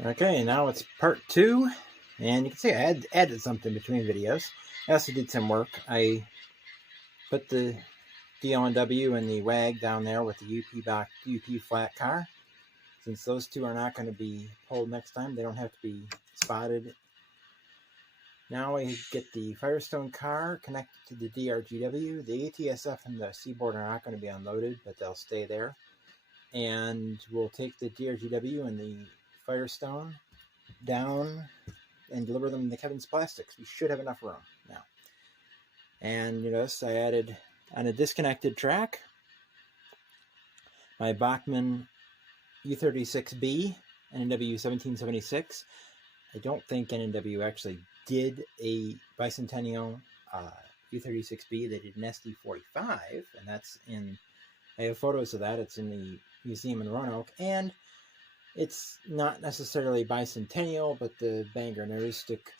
Okay, now it's part 2, and you can see I added something between videos. I also did some work. I put the DLNW and the WAG down there with the UP flat car. Since those two are not going to be pulled next time, they don't have to be spotted. Now we get the Firestone car connected to the DRGW. The ATSF and the Seaboard are not going to be unloaded, but they'll stay there. And we'll take the DRGW and the Firestone down and deliver them to Kevin's Plastics. We should have enough room now. And you notice I added on a disconnected track my Bachmann U36B NNW 1776. I don't think NNW actually did a bicentennial U36B. They did an SD45, and that's in, I have photos of that. It's in the museum in Roanoke, and it's not necessarily bicentennial, but the Bangor Neuristic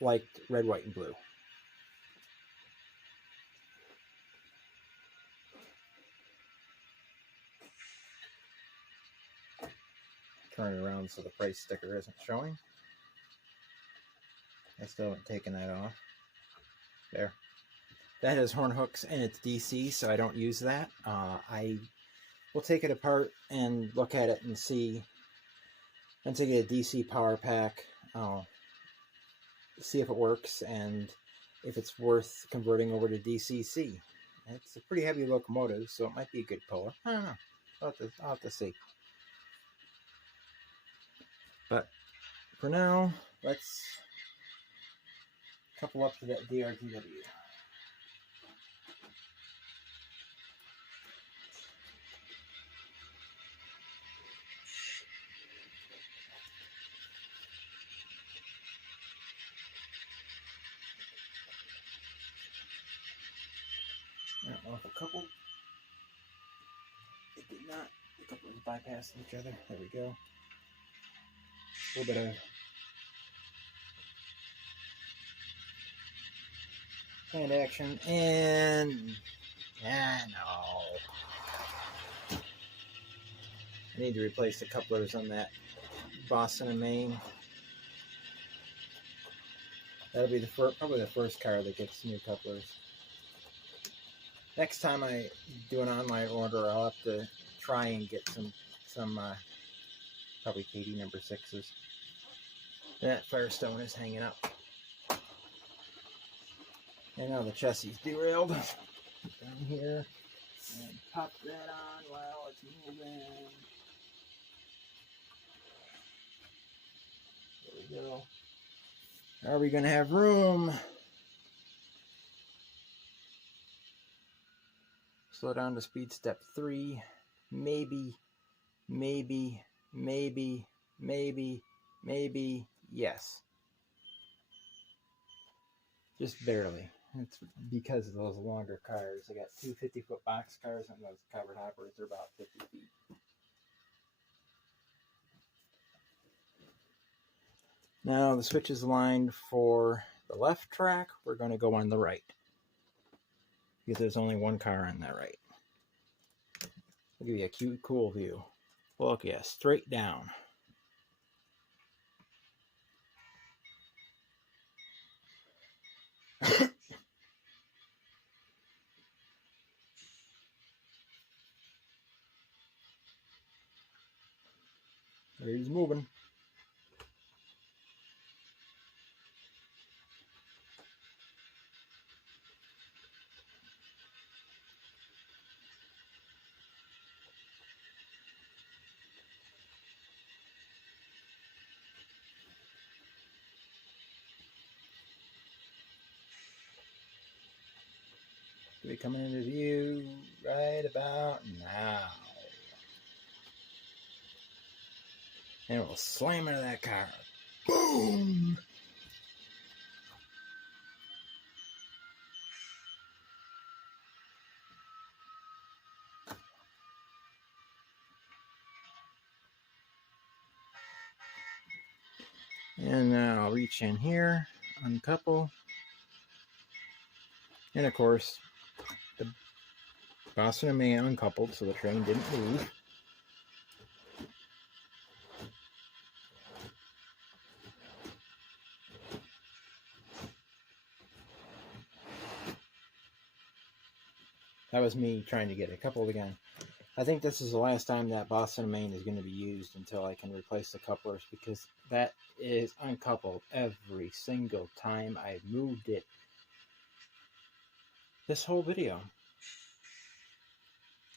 liked red, white, and blue. Turn it around so the price sticker isn't showing. I still haven't taken that off. There. That has horn hooks and it's DC, so I don't use that. I will take it apart and look at it and see. Once I get a DC power pack, I'll see if it works and if it's worth converting over to DCC. It's a pretty heavy locomotive, so it might be a good puller. I don't know. I'll have to see. But for now, let's couple up to that DRGW. I don't know if a couple, it did not, the couple is bypassing each other. There we go. A little bit of hand action, and no. I need to replace the couplers on that Boston and Maine. That'll be probably the first car that gets new couplers. Next time I do an online order, I'll have to try and get some probably KD number 6s. That Firestone is hanging up. And now the chassis is derailed. Down here. And pop that on while it's moving. There we go. Are we going to have room? Slow down to speed step 3. Maybe, yes. Just barely. It's because of those longer cars. I got two 50-foot box cars, and those covered hoppers are about 50 feet. Now the switch is aligned for the left track. We're going to go on the right, because there's only one car on that right. I'll give you a cute, cool view. Look, yeah, straight down. He's moving. Be coming into view right about now. And we'll slam into that car. Boom! And then I'll reach in here, uncouple. And of course, the Boston and Maine uncoupled, so the train didn't move. That was me trying to get it coupled again. I think this is the last time that Boston and Maine is going to be used until I can replace the couplers, because that is uncoupled every single time I moved it. This whole video.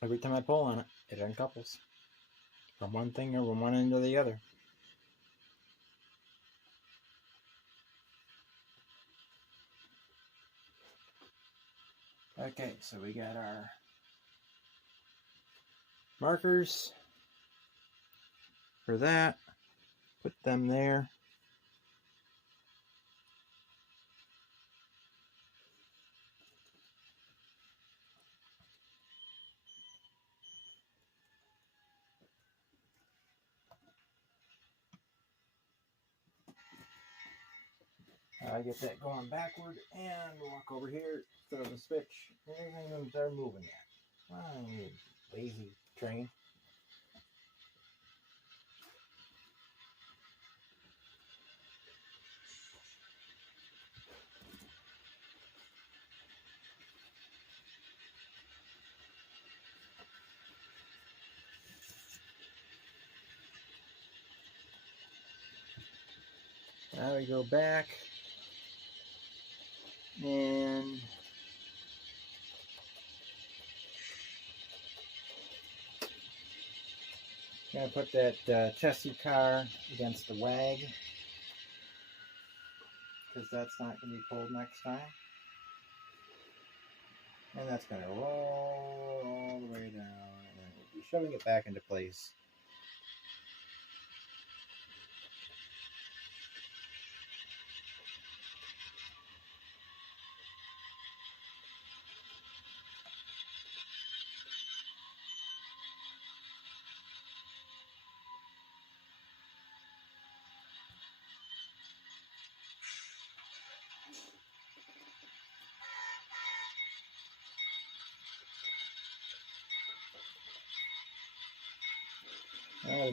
Every time I pull on it, it uncouples. From one thing or from one end to the other. Okay, so we got our markers for that. Put them there. I get that going backward and walk over here, throw the switch, and everything they're moving at. Oh, you lazy train. Now we go back and gonna put that chassis car against the wag, because that's not going to be pulled next time. And that's going to roll all the way down, and then we'll be shoving it back into place.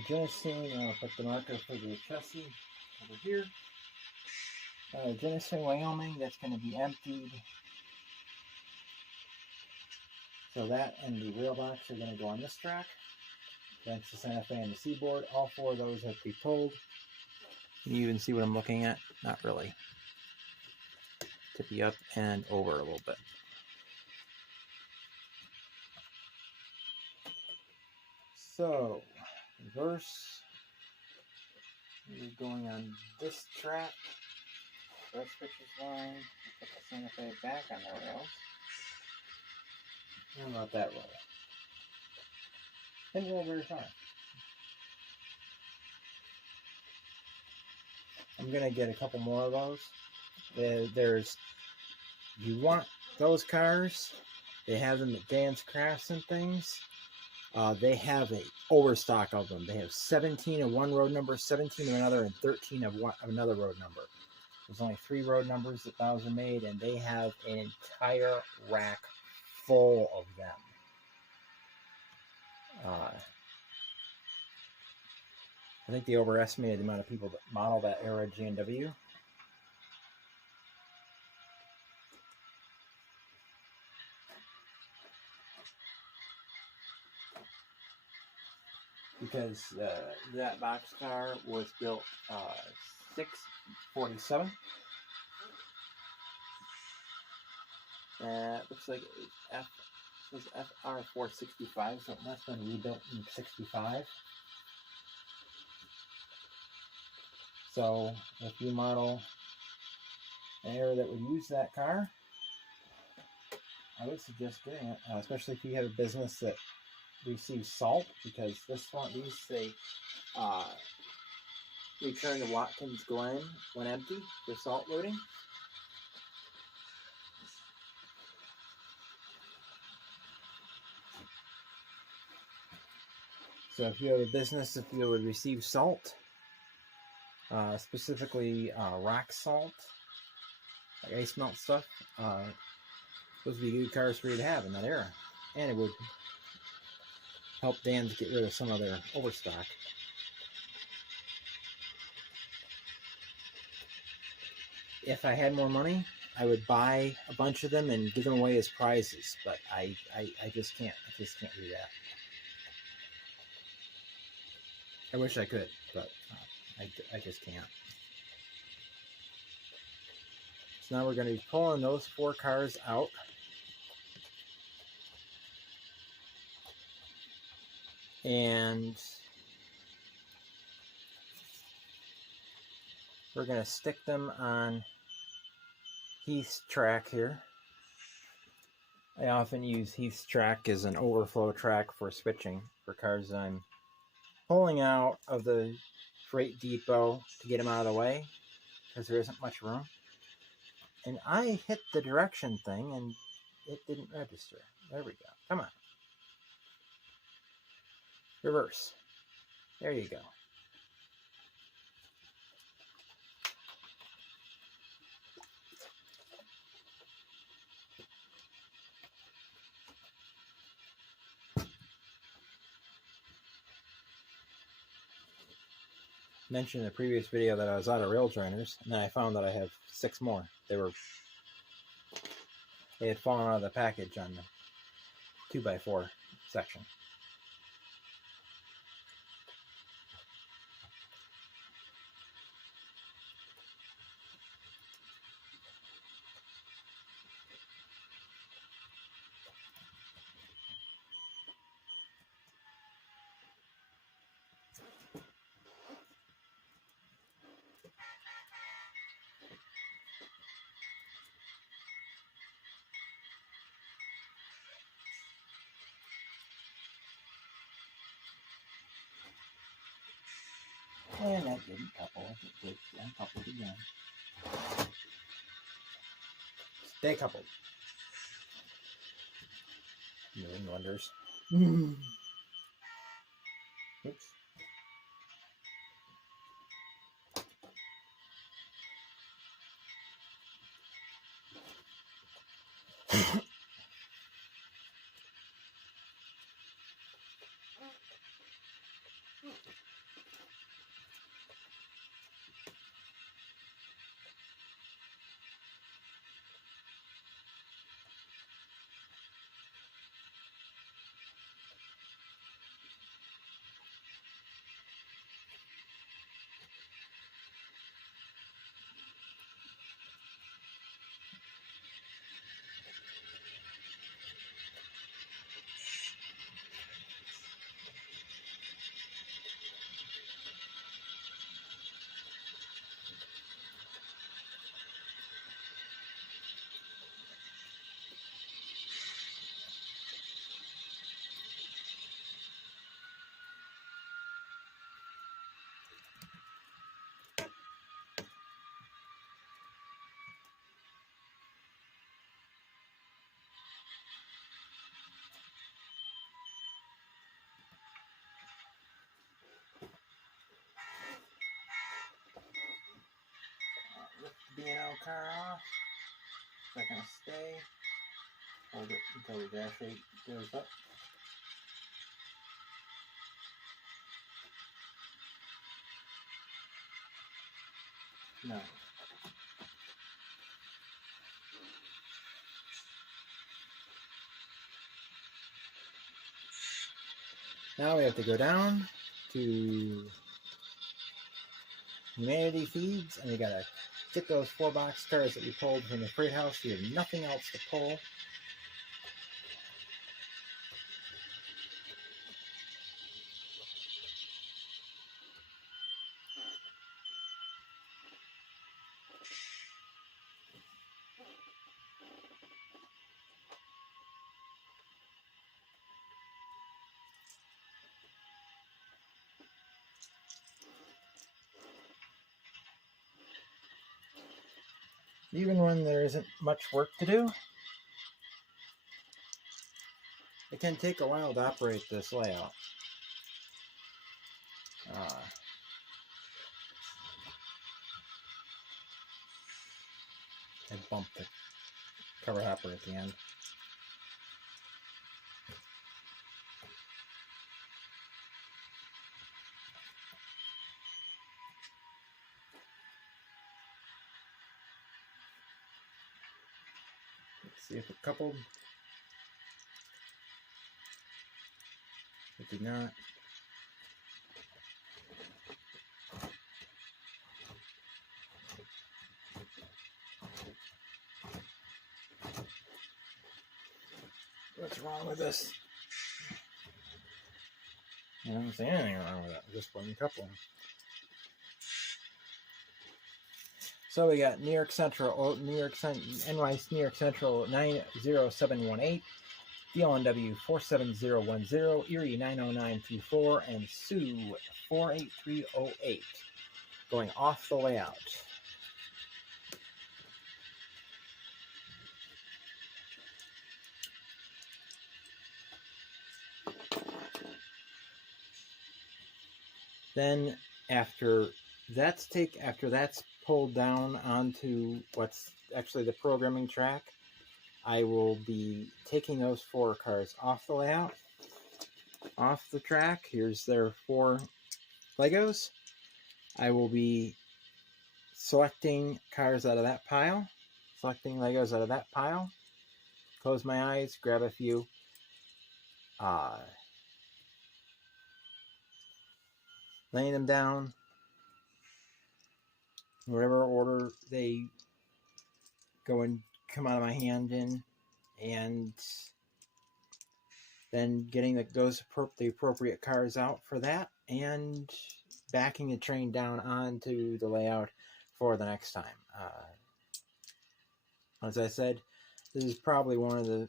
Genesee, I'll put the marker for the chassis over here. Genesee, Wyoming, that's going to be emptied. So that and the rail box are going to go on this track. That's the Santa Fe and the Seaboard. All four of those have to be pulled. Can you even see what I'm looking at? Not really. Tippy up and over a little bit. So, reverse. We're going on this track. First switches line. Put the Santa Fe back on the rails. How about that roll? Didn't roll very far. I'm gonna get a couple more of those. You want those cars? They have them at Dan's Crafts and things. They have a overstock of them. They have 17 of one road number, 17 of another, and 13 of another road number. There's only 3 road numbers that those are made, and they have an entire rack full of them. I think they overestimated the amount of people that model that era G&W. Because that boxcar was built 647. Looks like it was FR 465, so it must have been rebuilt in 65. So if you model an era that would use that car, I would suggest getting it, especially if you have a business that receives salt, because these say return to Watkins Glen when empty for salt loading. So if you have a business, if you would receive salt, specifically rock salt, like ice melt stuff, those would be good cars for you to have in that era. and it would help Dan to get rid of some of their overstock. If I had more money, I would buy a bunch of them and give them away as prizes, but I just can't. I just can't do that. I wish I could, but I just can't. So now we're going to be pulling those 4 cars out. And we're going to stick them on Heath's track here. I often use Heath's track as an overflow track for switching for cars that I'm pulling out of the freight depot to get them out of the way because there isn't much room. And I hit the direction thing and it didn't register. There we go. Come on. Reverse. There you go. Mentioned in the previous video that I was out of rail joiners, and then I found that I have 6 more. They had fallen out of the package on the 2x4 section. And that didn't couple. It did uncoupled again. Stay coupled. Doing wonders. Oops. Lift the B&O car off. So I can stay. Hold it until the dash rate goes up. No. Now we have to go down to humanity feeds, and we gotta get those 4 box cars that we pulled from the freight house. We have nothing else to pull. Even when there isn't much work to do, it can take a while to operate this layout. I bumped the cover hopper at the end. See if it coupled. It did not. What's wrong with this? I don't see anything wrong with it. Just wasn't coupling. So we got New York Central, NYC New York Central 90718, DLNW 47010, Erie 90924, and Sioux 48308. Going off the layout. Then after that's pulled down onto what's actually the programming track, I will be taking those 4 cars off the layout, off the track. Here's their 4 Legos. I will be selecting cars out of that pile, selecting Legos out of that pile. Close my eyes, grab a few. Laying them down, whatever order they go and come out of my hand in, and then getting the appropriate cars out for that, and backing the train down onto the layout for the next time. As I said, this is probably one of the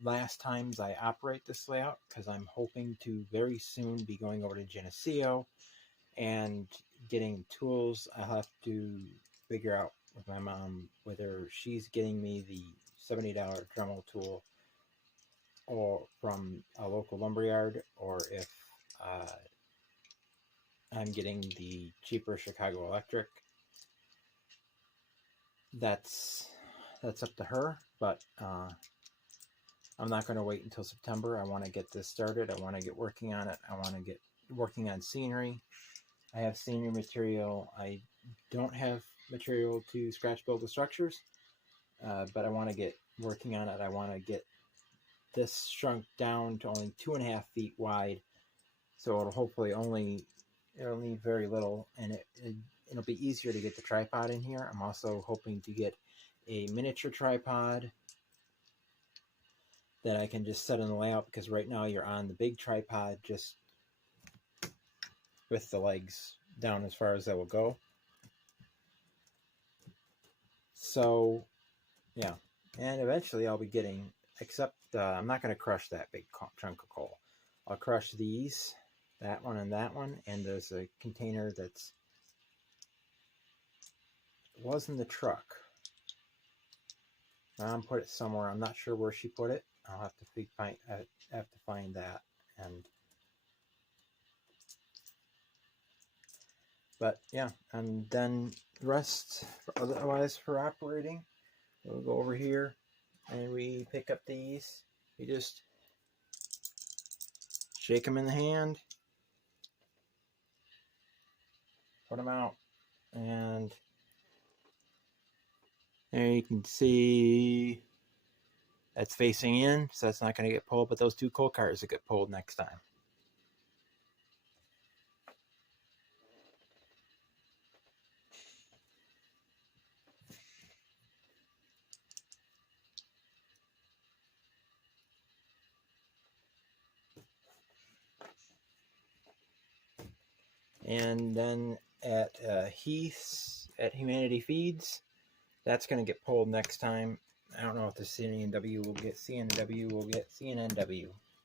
last times I operate this layout, because I'm hoping to very soon be going over to Geneseo and getting tools. I'll have to figure out with my mom whether she's getting me the $70 Dremel tool or from a local lumberyard, or if I'm getting the cheaper Chicago Electric. That's up to her, but I'm not going to wait until September. I want to get this started. I want to get working on it. I want to get working on scenery. I have scenery material. I don't have material to scratch build the structures, but I want to get working on it. I want to get this shrunk down to only 2.5 feet wide, so it'll hopefully it'll need very little, and it'll be easier to get the tripod in here. I'm also hoping to get a miniature tripod that I can just set in the layout, because right now you're on the big tripod just with the legs down as far as that will go. So yeah, and eventually I'll be getting, except I'm not going to crush that big chunk of coal. I'll crush these, that one, and there's a container that's was in the truck. Mom put it somewhere. I'm not sure where she put it. I'll have to find that. But yeah, and then the rest, otherwise for operating, we'll go over here and we pick up these. We just shake them in the hand, put them out, and there you can see that's facing in, so that's not going to get pulled, but those 2 coal cars will get pulled next time. And then at Heath's, at Humanity Feeds, that's going to get pulled next time. I don't know if the CNW will get CNNW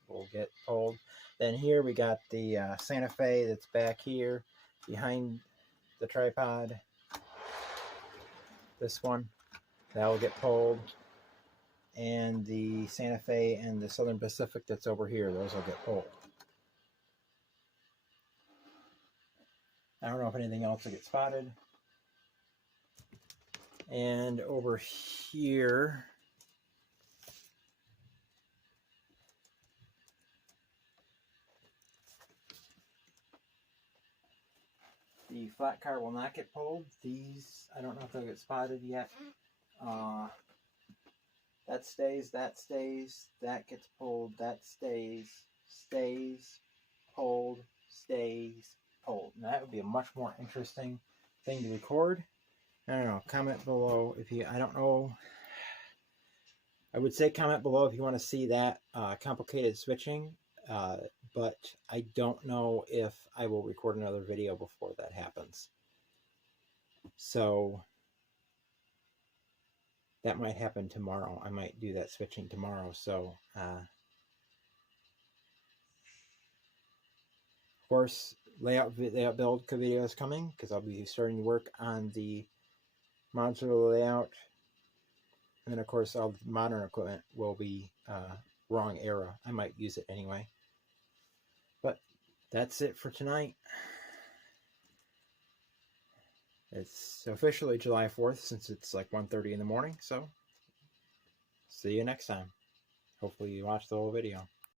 will get pulled. Then here we got the Santa Fe that's back here behind the tripod. This one, that will get pulled. And the Santa Fe and the Southern Pacific that's over here, those will get pulled. I don't know if anything else will get spotted. And over here, the flat car will not get pulled. These, I don't know if they'll get spotted yet. that stays, that stays, that gets pulled, that stays, pulled, stays, pulled. And that would be a much more interesting thing to record. I don't know, comment below if you, I don't know, I would say comment below if you want to see that complicated switching, but I don't know if I will record another video before that happens. So that might happen tomorrow. I might do that switching tomorrow. So, of course, layout build video is coming because I'll be starting to work on the modular layout. And then, of course, all the modern equipment will be wrong era. I might use it anyway. But that's it for tonight. It's officially July 4th since it's like 1:30 in the morning. So, see you next time. Hopefully you watch the whole video.